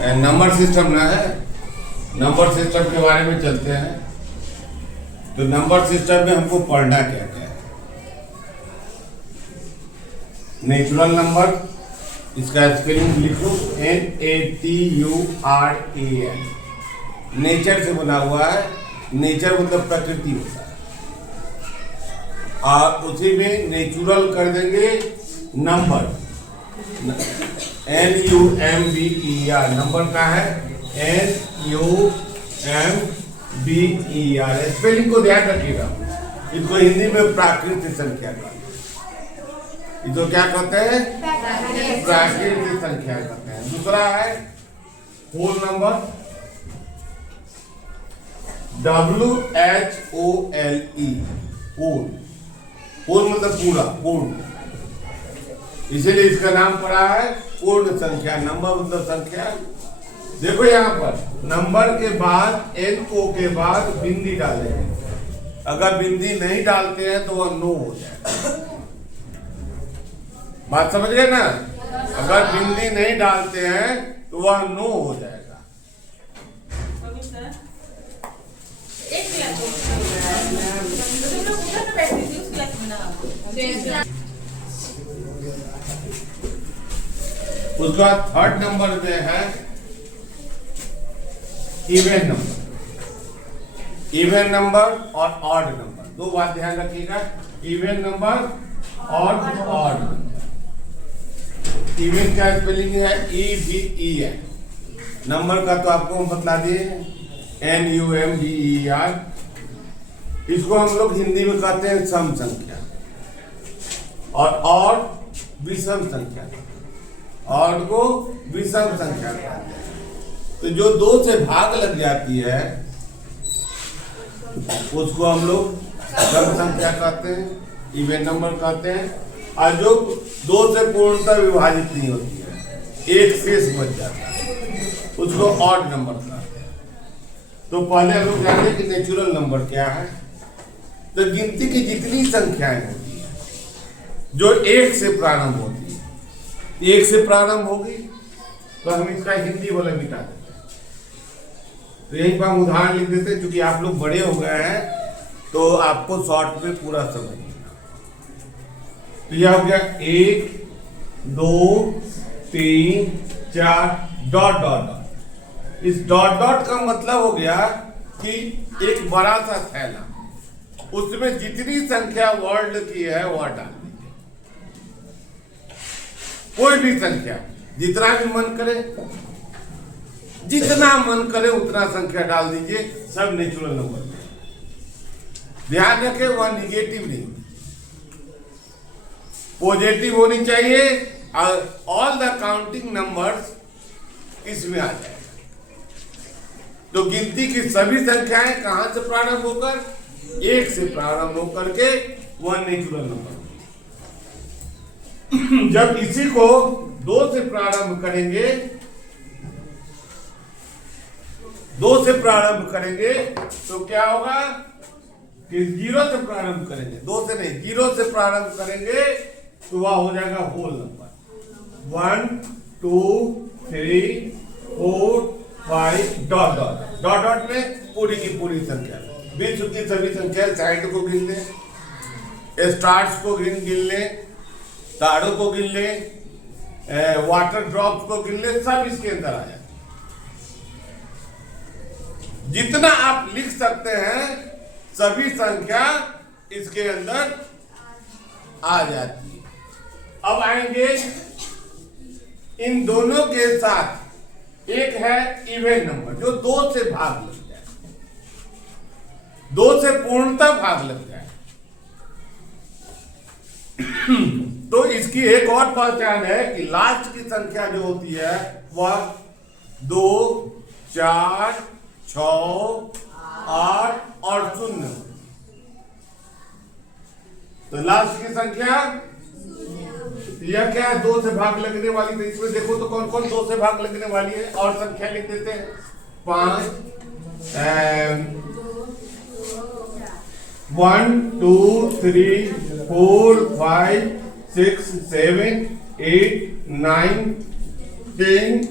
Number system ना है, number system के बारे में चलते हैं। तो नंबर सिस्टम में हमको पढ़ना क्या क्या है। नेचुरल नंबर, इसका स्पेलिंग लिखो NATURAL। नेचर से बना हुआ है, नेचर मतलब प्रकृति होता है, और उसी में नेचुरल कर देंगे नंबर, NUMBER। नंबर का है NUMBER। स्पेलिंग को ध्यान रखिएगा। इसको हिंदी में प्राकृतिक संख्या कहते हैं। इसको क्या कहते हैं? प्राकृतिक संख्या कहते हैं। दूसरा है whole number, WHOLE। Whole, whole मतलब पूरा, पूर्ण। इसीलिए इसका नाम पड़ा है पूर्ण संख्या। नंबर मतलब संख्या। देखो यहाँ पर नंबर के बाद NO के बाद बिंदी डालेंगे। अगर बिंदी नहीं डालते हैं तो वह नो हो जाएगा। बात समझ गए ना? अगर बिंदी नहीं डालते हैं तो वह नो हो जाएगा। उसका थर्ड नंबर में है इवन नंबर। इवन नंबर और ऑड नंबर, दो बात ध्यान रखिएगा। इवन नंबर और ऑड नंबर। इवन का स्पेलिंग है EVEN। नंबर का तो आपको हम बतला दिए NUMBER। इसको हम लोग हिंदी में कहते हैं सम संख्या, और विषम संख्या। और को विषम संख्या कहते हैं। तो जो दो से भाग लग जाती है उसको हम लोग सम संख्या कहते हैं, इवन नंबर कहते हैं। और जो दो से पूर्णतः विभाजित नहीं होती है, एक शेष बच जाता है, उसको ऑड नंबर कहते हैं। तो पहले हम लोग जाने कि नेचुरल नंबर क्या है। तो गिनती की जितनी संख्याएं होती है जो एक से प्रारंभ होती है, एक से प्रारंभ होगी तो हम इसका हिंदी वाला मिटा देते हैं। तो यही पर हम उदाहरण लिख देते हैं, क्योंकि आप लोग बड़े हो गए हैं तो आपको शॉर्ट में पूरा समझना। तो यह हो गया 1 2 3 4 डॉट डॉट डॉट। इस डॉट डॉट का मतलब हो गया कि एक बड़ा सा थैला, उसमें जितनी संख्या वर्ल्ड की है वह डाल दीजिए। कोई भी संख्या, जितना भी मन करे, जितना मन करे उतना संख्या डाल दीजिए। सब नेचुरल नंबर। ध्यान रखें वह निगेटिव नहीं, पॉजिटिव होनी चाहिए। ऑल द काउंटिंग नंबर्स इसमें आ जाएगा। तो गिनती की सभी संख्याएं कहां से प्रारंभ होकर? एक से प्रारंभ होकर के वह नेचुरल नंबर। जब इसी को दो से प्रारंभ करेंगे, दो से प्रारंभ करेंगे तो क्या होगा कि 0 से प्रारंभ करेंगे, दो से नहीं 0 से प्रारंभ करेंगे तो वह हो जाएगा whole number. 1 2 3 4 5 dot dot dot dot में पूरी की पूरी संख्या। विश्व की सभी संख्या साइड को गिन ले, स्टार्स को गिन ले, तारों को गिन ले, वाटर ड्रॉप्स को गिन ले, सब इसके अंदर आ जाए। जितना आप लिख सकते हैं सभी संख्या इसके अंदर आ जाती है। अब आएंगे इन दोनों के साथ एक है इवन नंबर, जो दो से भाग लग जाए, दो से पूर्णतः भाग लग जाए। तो इसकी एक और पहचान है कि लास्ट की संख्या जो होती है वह 2 4 6 8 और 0। तो लास्ट की संख्या यह क्या है? 2 से भाग लगने वाली। तो इसमें देखो तो कौन कौन 2 से भाग लगने वाली है, और संख्या लिख देते हैं। 5 1 2 3 4 5 6 7 8 9 10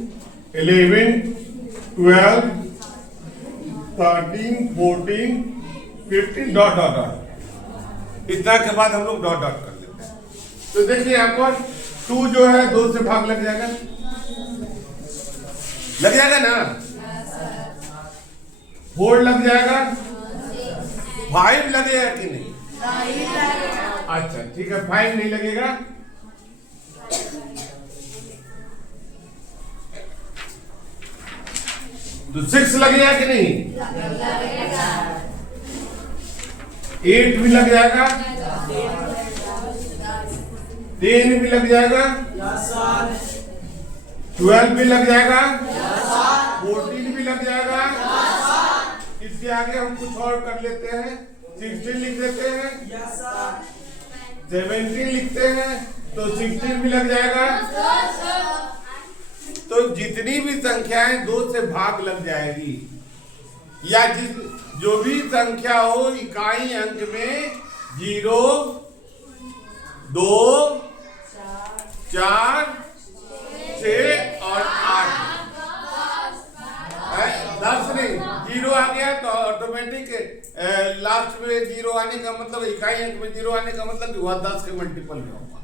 11, 12, 13, 14, 15 डॉट डॉट डॉट। इतना के बाद हम लोग डॉट डॉट कर लेते हैं। तो देखिए यहाँ पर 2 जो है 2 से भाग लग जाएगा ना, 4 लग जाएगा, 5 लगेगा कि नहीं? अच्छा ठीक है, 5 नहीं लगेगा। तो 6 लगेगा कि नहीं? 8 भी लग जाएगा, 10 भी लग जाएगा, 12 भी लग जाएगा, 14 भी लग जाएगा। इसके आगे हम कुछ और कर लेते हैं, 16 लिख देते हैं, 17 लिखते हैं, तो 16 भी लग जाएगा। तो जितनी भी संख्याएं 2 से भाग लग जाएगी, या जो भी संख्या हो इकाई अंक में 0, 2, 4, 6 और 8, 10 नहीं, 0 आ गया तो ऑटोमेटिक लास्ट में 0 आने का मतलब, इकाई अंक में 0 आने का मतलब कि वह 10 के मल्टीपल में होगा।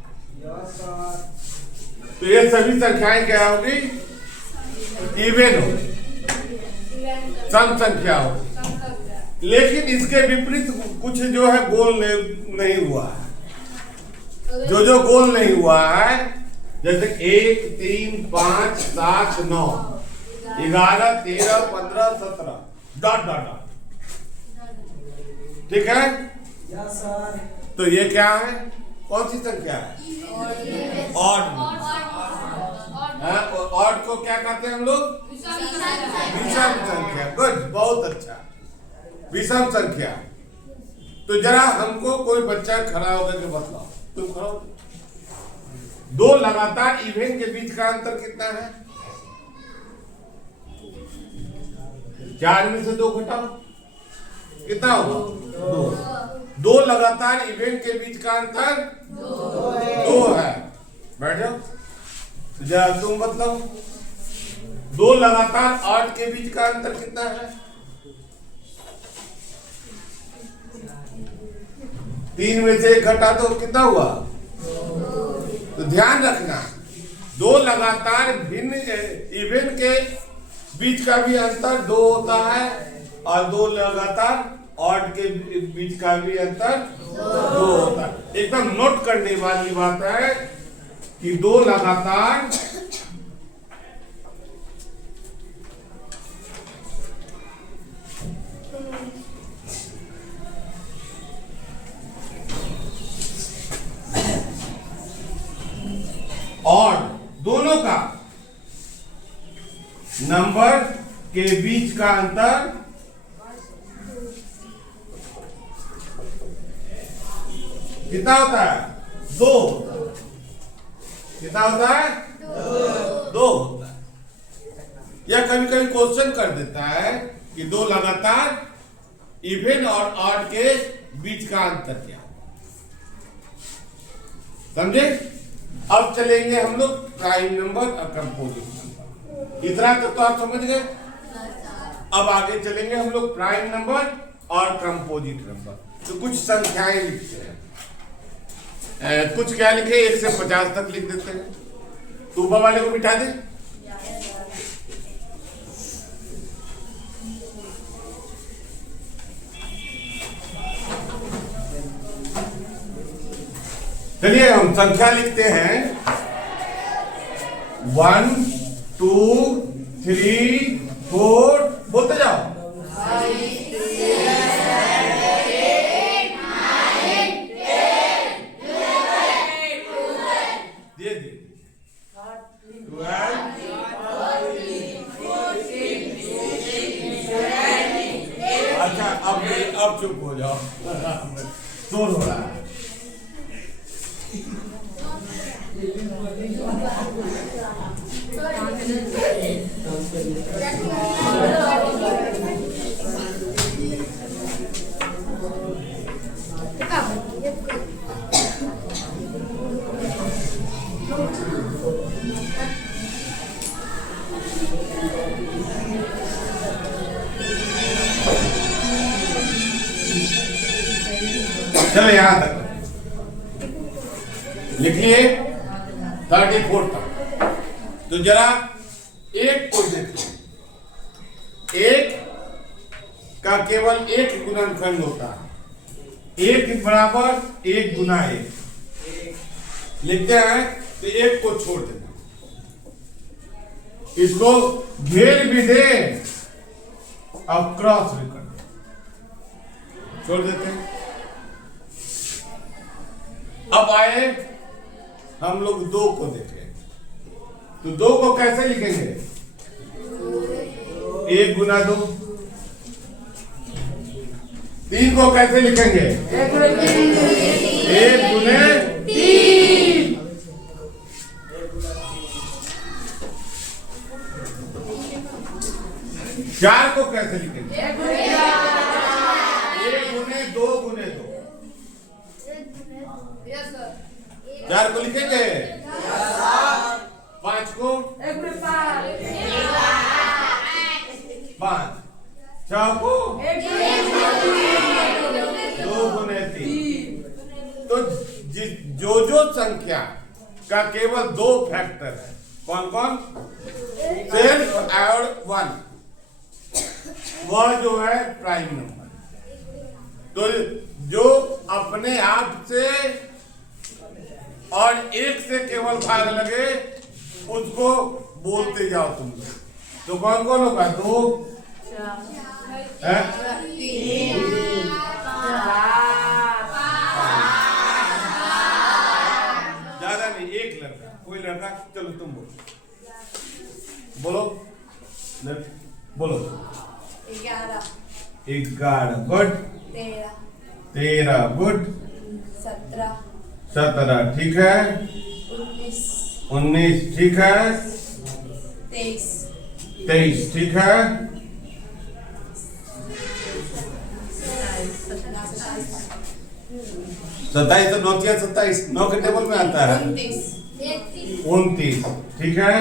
तो ये सभी संख्याएं क्या होगी? इवन होगी, सम संख्या होगी। लेकिन इसके विपरीत कुछ जो है गोल नहीं हुआ है। जो गोल नहीं हुआ है, जैसे 1, 3, 5, 7, 9, 11, 13, 15, 17 डॉट डॉट डॉट। ठीक है? तो ये क्या है? कौन सी संख्या है? ऑड। ऑड को क्या कहते हैं हम लोग? विषम संख्या। गुड, बहुत अच्छा, विषम संख्या। तो जरा हमको कोई बच्चा खड़ा होकर के बतलाओ, तुम खड़ा हो। 2 लगातार इवेंट के बीच का अंतर कितना है? 4 में से 2 घटाओ, कितना होगा? 2 लगातार इवेंट के बीच का अंतर 2 है। बैठ जाओ, जरा तुम बताओ, 2 लगातार 8 के बीच का अंतर कितना है? 3 में से 1 घटा दो, कितना हुआ? तो ध्यान रखना, 2 लगातार भिन्न इवेंट के बीच का भी अंतर 2 होता है, और 2 लगातार ऑड के बीच का भी अंतर 2 होता है। एकदम नोट करने वाली बात है कि 2 लगातार और दोनों का नंबर के बीच का अंतर कितना होता है? 2। कितना होता है? 2 होता है। या कभी कभी क्वेश्चन कर देता है कि 2 लगातार इवन और ऑड के बीच का अंतर क्या, समझे? अब चलेंगे हम लोग प्राइम नंबर और कंपोजिट नंबर। इतना तक तो आप समझ गए। अब आगे चलेंगे हम लोग प्राइम नंबर और कंपोजिट नंबर। तो कुछ संख्याएं लिखते हैं, कुछ क्या लिखे, 1 से 50 तक लिख देते हैं। तो ऊपर वाले को बिठा दे। चलिए हम संख्या लिखते हैं 1, 2, 3, 4, बोलते जाओ। 12, अच्छा अब चुप हो जाओ, शोर हो रहा है। चलो यहां तक लिखिए 34 तक। तो जरा एक को देखिए, एक का केवल एक गुणनखंड होता है, एक बराबर एक गुना एक लिखते हैं तो एक को छोड़ देना, इसको घेर भी दे अब क्रॉस भी कर दे, छोड़ देते हैं। अब आए हम लोग दो को देखें, तो दो को कैसे लिखेंगे? एक गुना दो। तीन को कैसे लिखेंगे? एक गुने तीन। चार को कैसे लिखेंगे? एक गुने दो गुने दो। चार को लिखेंगे? पांच को? पांच। छह को? दो गुने तीन। तो जो संख्या का केवल दो फैक्टर है, कौन कौन? सिर्फ और वन, वह जो है प्राइम नंबर। तो जो अपने आप से और एक से केवल भाग लगे उसको बोलते जाओ तुम। तो कौन कौन होगा? दो, ज्यादा नहीं, एक लड़का, कोई लड़का। चलो तुम बोलो बोलो। 11 गुड। 13 गुड। 17 ठीक है। 19 ठीक है। 23 ठीक है। 27 तो 9 या 27 9 के टेबल में आता है। 29 ठीक है।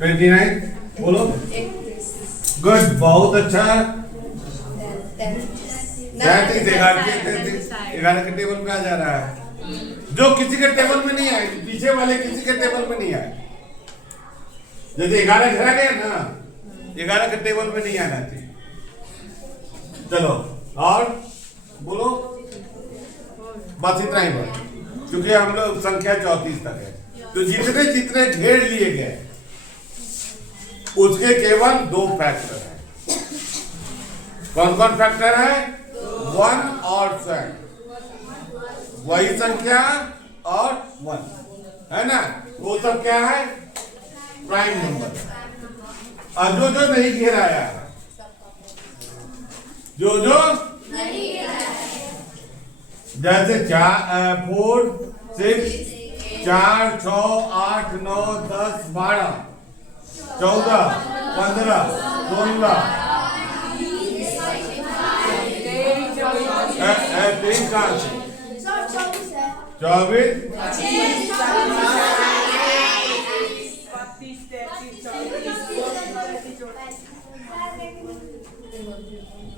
29 बोलो। गुड, बहुत अच्छा। 33 11 के टेबल में आ जा रहा है। जो किसी के टेबल में नहीं आए, पीछे वाले किसी के टेबल में नहीं आए। जैसे 11 घर गया ना, 11 के टेबल में नहीं आना चाहिए। चलो और बोलो, बस इतना ही बात, क्योंकि हम लोग संख्या 34 तक है। तो जितने जितने घेर लिए गए उसके केवल दो फैक्टर है। कौन कौन फैक्टर है? 1 और 7, वही संख्या और 1 है ना, वो सब क्या है? Prime number. और जो जो नहीं घेराया है, जो नहीं घेराया है, जैसे 4 6 4 6 8 9 10 12 14 15 16 3 कहां से? 24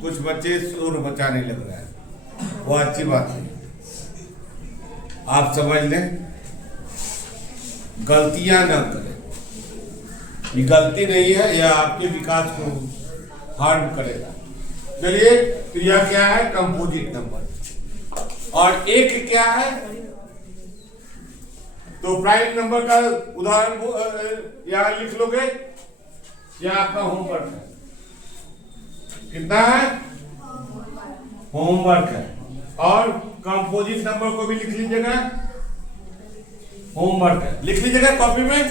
कुछ बच्चे सुर बचाने लग रहे हैं, वो अच्छी बात नहीं। आप समझ लें, गलतियां न करें। ये गलती नहीं है, यह आपके विकास को हार्म करेगा। चलिए, तो यह क्या है? Composite number. और एक क्या है? तो प्राइम नंबर का उदाहरण यहां लिख लोगे, यह आपका होमवर्क है। कितना है? होमवर्क है। और कंपोजिट नंबर को भी लिख लीजिएगा, होमवर्क है, लिख लीजिएगा कॉपी में।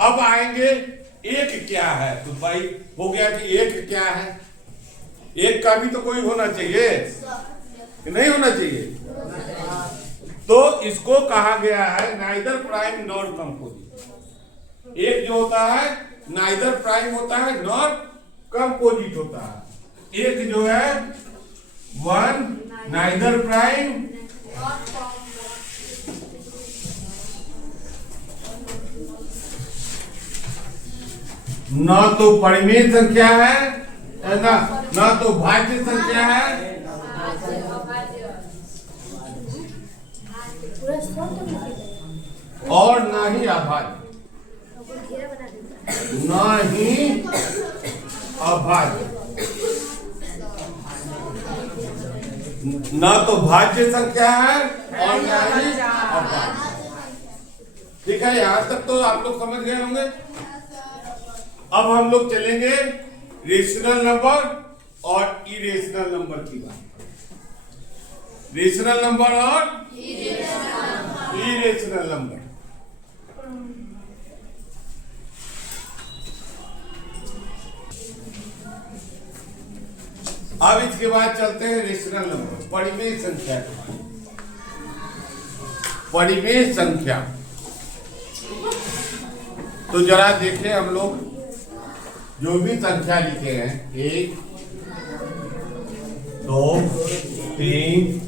अब आएंगे एक क्या है। तो भाई हो गया कि एक क्या है, एक का भी तो कोई होना चाहिए कि नहीं होना चाहिए। तो इसको कहा गया है नाइदर प्राइम नॉर कंपोजिट। एक जो होता है नाइदर प्राइम होता है नॉर कंपोजिट होता है। एक जो है 1 नाइदर प्राइम ना तो परिमेय संख्या है ना तो भाज्य संख्या है, और ना ही अभाज्य, ना ही अभाज्य, ना तो भाज्य संख्या है और ना ही अभाज्य। ठीक है, यहां तक तो आप लोग समझ गए होंगे। अब हम लोग चलेंगे रेशनल नंबर और इरेशनल नंबर की बात। रेशनल नंबर और इरेशनल नंबर। अब इसके बाद चलते हैं रेशनल नंबर, परिमेय संख्या के बाद। परिमेय संख्या तो जरा देखें, हम लोग जो भी संख्या लिखे हैं 1 2 3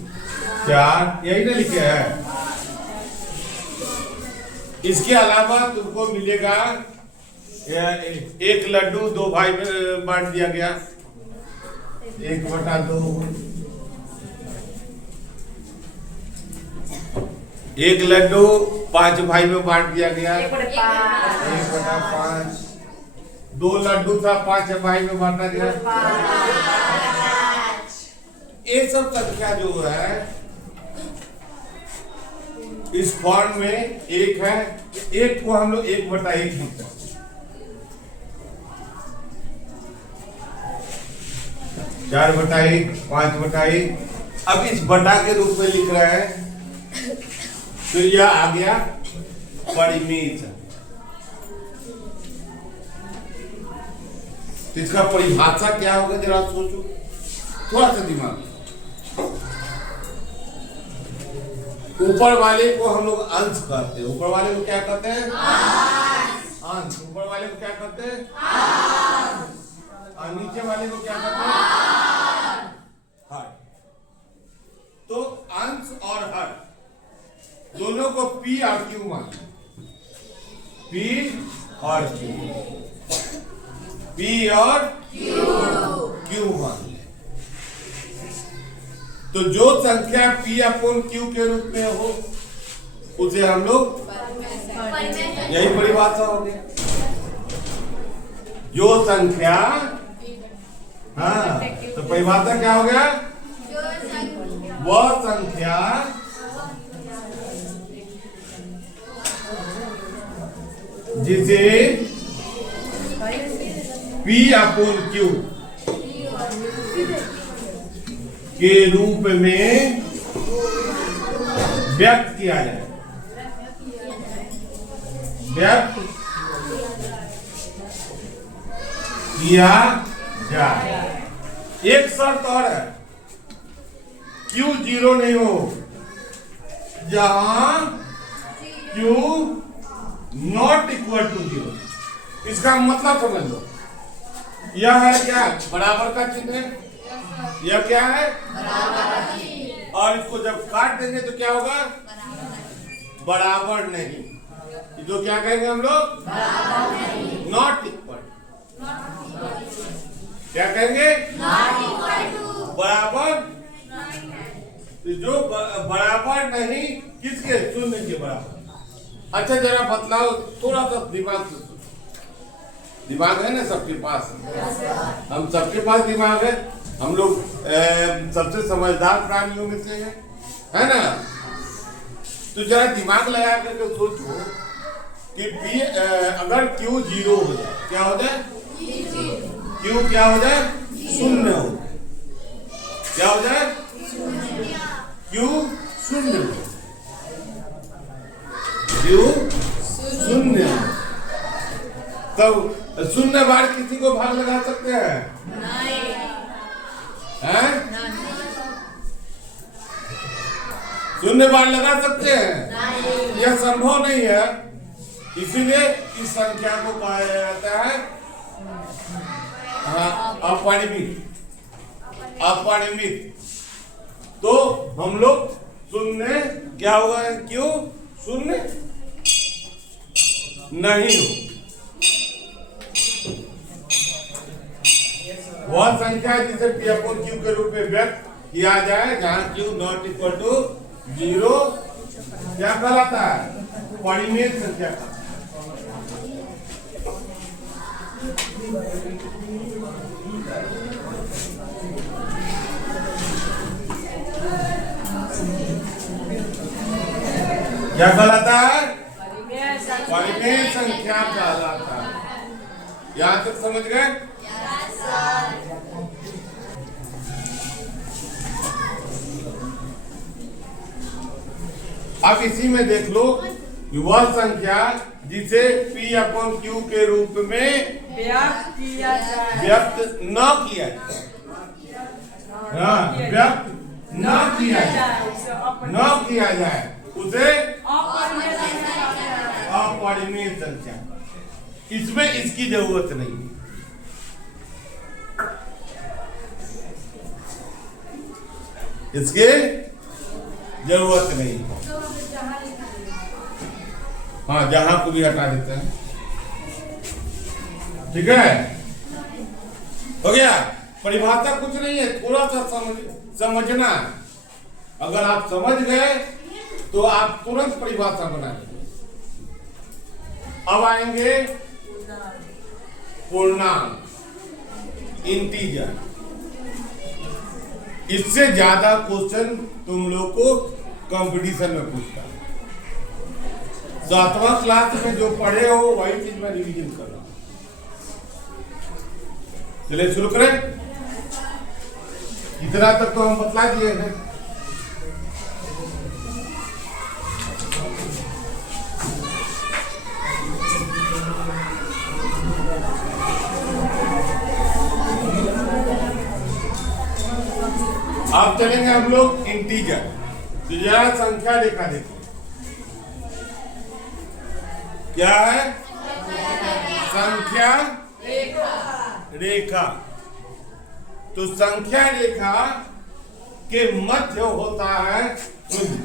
4 यही ना लिखे हैं। इसके अलावा तुमको मिलेगा एक लड्डू 2 भाई में बांट दिया गया, 1/2, एक लड्डू 5 भाई में बांट दिया गया, 1/5, 2 लड्डू था 5 भाई में बांटा गया। ये सब संख्या जो है इस फॉर्म में एक है, एक को हम लोग 1/1 लिखते हैं। 4/1, 5/1। अब इस बटा के रूप में लिख रहे हैं तो यह आ गया परिमेय संख्या। इसका परिभाषा क्या होगा जरा सोचो, थोड़ा सा दिमाग। ऊपर वाले को हम लोग अंश कहते हैं, ऊपर वाले को क्या कहते हैं? अंश। ऊपर वाले को क्या कहते हैं? और नीचे वाले को क्या कहते हैं? हर। तो अंश और हर दोनों को P और Q मान लें, P और Q, P और Q मान लें। तो जो संख्या P/Q के रूप में हो उसे हम लोग, यही परिभाषा हो गई। जो संख्या, हाँ, तो परिभाषा क्या हो गया? वह संख्या जिसे P/Q के रूप में व्यक्त किया जाए, व्यक्त किया जाए। एक शर्त और है, Q 0 नहीं हो, जहां Q नॉट इक्वल टू 0। इसका मतलब समझ लो, यह है क्या? बराबर का चिन्ह है। यह क्या है? और इसको जब काट देंगे तो क्या होगा? बराबर नहीं। जो क्या कहेंगे हम लोग? Not equal. क्या कहेंगे? बराबर। जो बराबर नहीं, किसके? शून्य के बराबर। अच्छा जरा बतलाओ, थोड़ा सा दिमाग से। दिमाग है ना सबके पास? हम सबके पास दिमाग है। हम लोग सबसे समझदार प्राणियों में से है ना? तो जरा दिमाग लगा करके सोचो कि अगर Q 0 हो जाए, क्या हो जाए? Q क्या हो जाए? शून्य हो जाए। क्या हो जाए? Q शून्य हो जाए। Q शून्य। तब शून्य बार किसी को भाग लगा सकते हैं? हैं? शून्य बार लगा सकते हैं? यह संभव नहीं है। इसीलिए इस संख्या को कहा जाता है अपरिमित। अपरिमित। तो हम लोग शून्य क्या होगा? क्यों शून्य नहीं हो। वह संख्या जिसे P अपॉन Q के रूप में व्यक्त किया जाए जहां Q नॉट इक्वल टू 0 क्या कहलाता है? परिमेय संख्या का। क्या कहलाता है? परिमेय संख्या कहलाता है। यहां तक समझ गए? अब इसी में देख लो वह संख्या जिसे P अपॉन Q के रूप में व्यक्त न किया जाए, व्यक्त न किया जाए उसे अपरिमेय संख्या। इसमें इसकी जरूरत नहीं है। इसकी जरूरत नहीं है। हाँ, जहां को भी हटा देते हैं। ठीक है, हो गया। परिभाषा कुछ नहीं है, थोड़ा सा समझना। अगर आप समझ गए तो आप तुरंत परिभाषा बना लेंगे। अब आएंगे पूर्णांक, इंटीजर। इससे ज्यादा क्वेश्चन तुम लोग को कंपटीशन में पूछता है। 7वां क्लास में जो पढ़े हो वही चीज में रिवीजन कर रहा हूं। चलिए शुरू करें। इतना तक तो हम बतला दिए हैं। अब चलेंगे हम लोग इंटीजर। तो यह संख्या रेखा देखिए क्या है? संख्या रेखा। तो संख्या रेखा के मध्य होता है शून्य।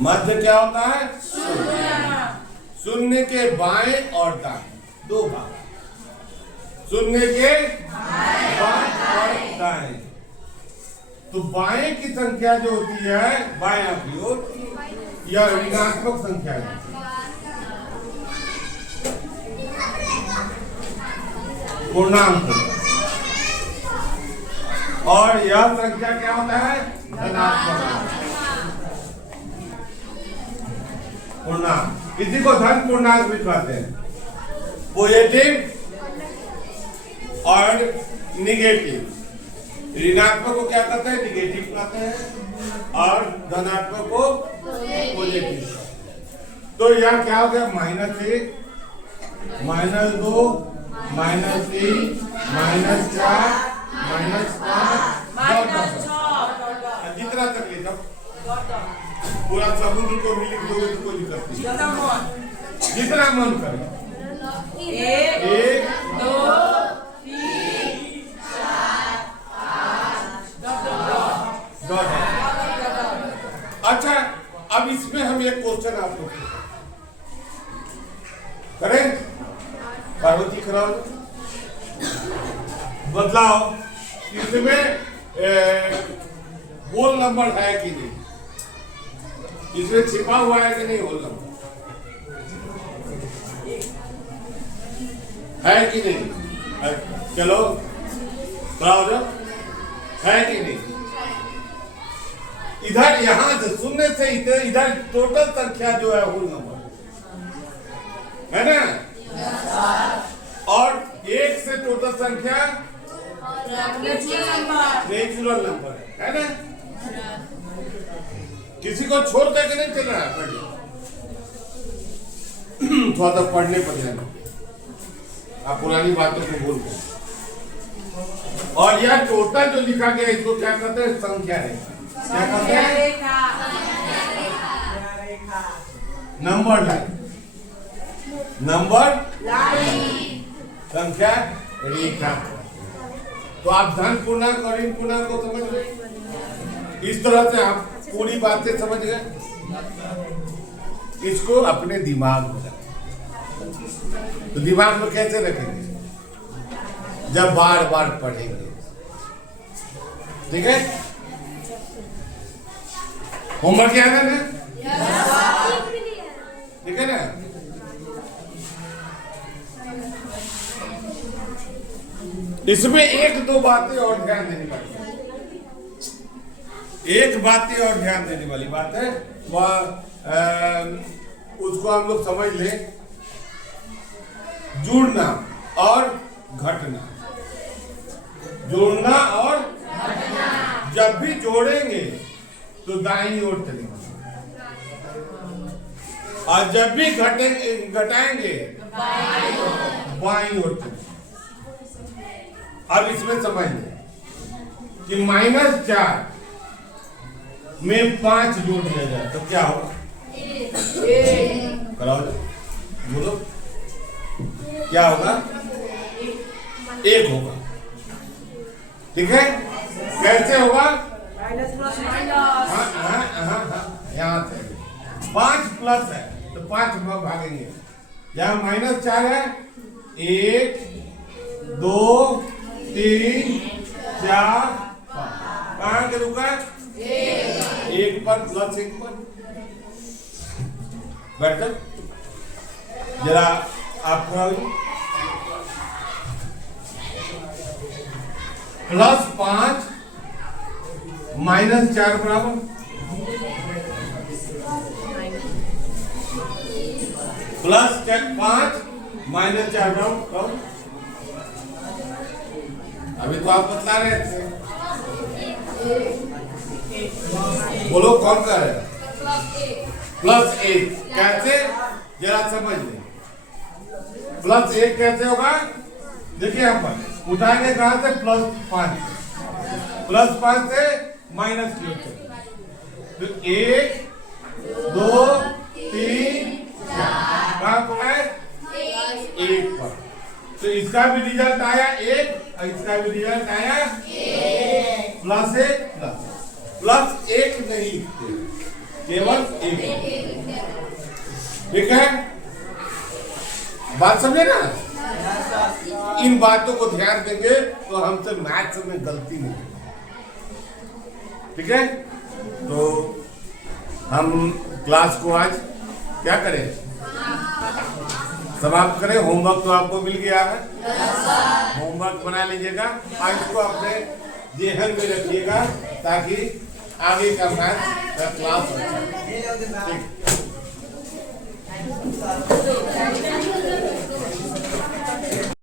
मध्य क्या होता है? शून्य के बाएं और दाएं दो भाग। शून्य के बाएं और दाएं। तो बाएं की संख्या जो होती है बाएं की ओर, यह ऋणात्मक संख्या है। पूर्णांक। और यह संख्या क्या होता है? धनात्मक पूर्णांक। इसी को धन पूर्णांक भी कहते हैं। पॉजिटिव और निगेटिव। ऋणात्मक को क्या कहते हैं? निगेटिव कहते हैं। और धनात्मक को पॉजिटिव। तो यह क्या हो गया? -1, -2, -3, -4, -5, जितना तक ले जाओ। पूरा समुद्र को भी लिख दोगे तो कोई दिक्कत नहीं। जितना मन करे। 1, 2, 3, 4, 5, 10। अच्छा, अब इसमें हम एक क्वेश्चन आपको करें। पार्वती कराओ, बदलाओ। इसमें होल नंबर है कि नहीं? इसमें छिपा हुआ है कि नहीं होल नंबर? है कि नहीं? चलो कराओ जाओ। है कि नहीं? इधर यहां से शून्य से इधर टोटल संख्या जो है होल नंबर है ना? और 1 से टोटल संख्या नेचुरल नंबर है ना? किसी को छोड़ करके नहीं चल रहा है। पढ़िए, थोड़ा सा पढ़ने पर ध्यान। आप पुरानी बातों को भूल गए। और यह टोटल जो लिखा गया इसको क्या कहते हैं? संख्या रेखा। क्या कहते हैं? Number line. नंबर लाइन, संख्या रेखा। तो आप धन पूर्णांक और ऋण पूर्णांक को समझ गए। इस तरह से आप पूरी बातें समझ गए। इसको अपने दिमाग में रखें। तो दिमाग में कैसे रखेंगे? जब बार बार पढ़ेंगे। ठीक है, होमवर्क क्या करना है? ठीक है ना? इसमें एक दो बातें और ध्यान देने वाली, एक बातें और ध्यान देने वाली बात है, वह उसको हम लोग समझ लें। जुड़ना और घटना, जोड़ना और जब भी जोड़ेंगे तो दाईं ओर चलेंगे, और जब भी घटाएंगे बाईं ओर चलेंगे। अब इसमें समझ लें कि -4 में 5 जोड़ दिया जाए तो क्या होगा? कराओ, बोलो क्या होगा? 1 होगा। ठीक है, कैसे होगा? यहाँ से 5 प्लस है तो 5 भागेंगे, यहाँ -4 है, 1 2 3 4 5, कहाँ के रुका? 1 पर प्लस 1 पर बैठ जाओ। जरा आप +5 -4 बराबर +5 -4 बराबर। अभी तो आप बतला रहे थे, बोलो कौन कर रहे? +1 कैसे, जरा समझ लें। +1 कैसे होगा? देखिए यहाँ पर उठाएंगे कहां से? +5, +5 से -3, तो 1 2 3 4 कहां पर है? 1 पर। तो इसका भी रिजल्ट आया 1 और इसका भी रिजल्ट आया 1 +1 नहीं, केवल 1। ठीक है, बात समझे ना? इन बातों को ध्यान देंगे तो हमसे मैथ्स में गलती नहीं होगी। ठीक है, तो हम क्लास को आज क्या करें? समाप्त करें। होमवर्क तो आपको मिल गया है, होमवर्क बना लीजिएगा, आज इसको अपने जेहन में रखिएगा ताकि आगे का मैथ का क्लास अच्छा। ठीक।